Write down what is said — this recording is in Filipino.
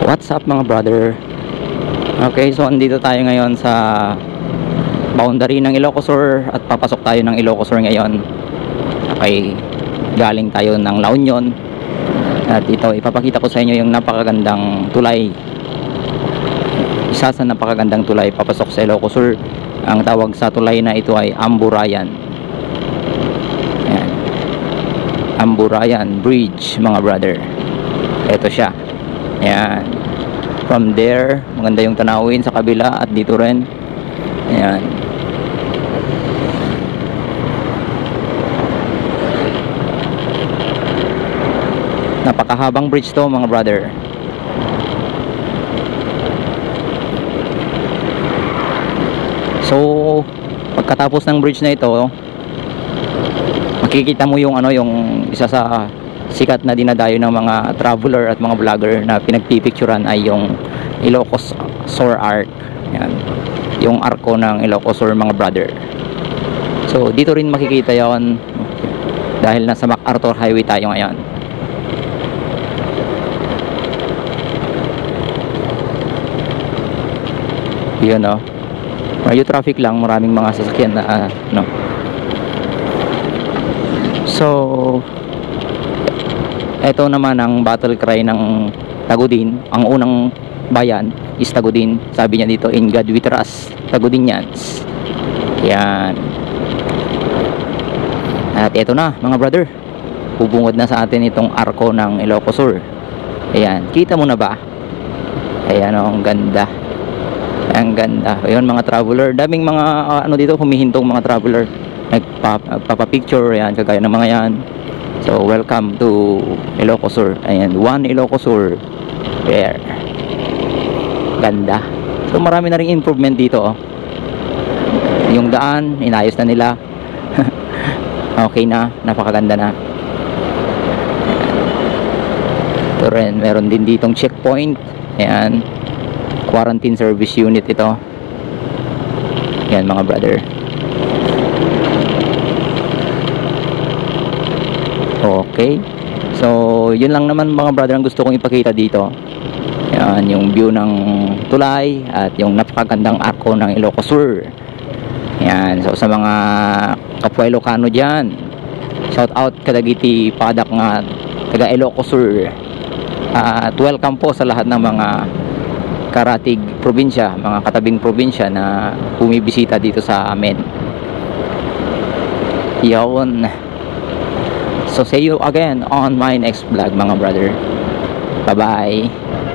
What's up mga brother? Okay, so andito tayo ngayon sa boundary ng Ilocos Sur at papasok tayo ng Ilocos Sur ngayon. Okay, galing tayo ng La Union at ito ipapakita ko sa inyo yung napakagandang tulay. Isa sa napakagandang tulay papasok sa Ilocos Sur. Ang tawag sa tulay na ito ay Amburayan. Ayan. Amburayan Bridge mga brother. Ito siya. Ayan. From there, maganda yung tanawin sa kabila at dito rin. Ayan. Napakahabang bridge to mga brother. So, pagkatapos ng bridge na ito, makikita mo yung yung isa sa sikat na dinadayo ng mga traveler at mga vlogger na pinagpipicturan ay yung Ilocos Sur Arc. Yan. Yung arko ng Ilocos Sur mga brother. So dito rin makikita yon dahil nasa MacArthur Highway tayo ngayon. Yun medyo traffic lang, maraming mga sasakyan na So ito naman ang battle cry ng Tagudin. Ang unang bayan is Tagudin. Sabi niya dito, in God we trust, Tagudinians. Yan. At ito na mga brother, bubungod na sa atin itong arko ng Ilocos Sur. Ayan, kita mo na ba? Ayan ang ganda. Ang ganda. Ayun mga traveler, daming mga dito humihintong mga traveler, nagpapapicture. Ayan, kagaya ng mga yan. So welcome to Ilocos Sur. Ayan, one Ilocos Sur. There. Ganda. So marami na ring improvement dito. Yung daan inayos na nila. Okay na, napakaganda na. Ito rin, meron din ditong checkpoint. Ayan, quarantine service unit ito. Ayan mga brother. Okay, so yun lang naman mga brother ang gusto kong ipakita dito. Yan, yung view ng tulay at yung napakagandang arko ng Ilocos Sur. Yan, so sa mga kapwa Ilocano dyan, shout out Kadagiti Padak nga taga Ilocos Sur. At welcome po sa lahat ng mga karatig probinsya, mga katabing probinsya na bumibisita dito sa amin. Yun. So see you again on my next vlog mga brother. Bye bye.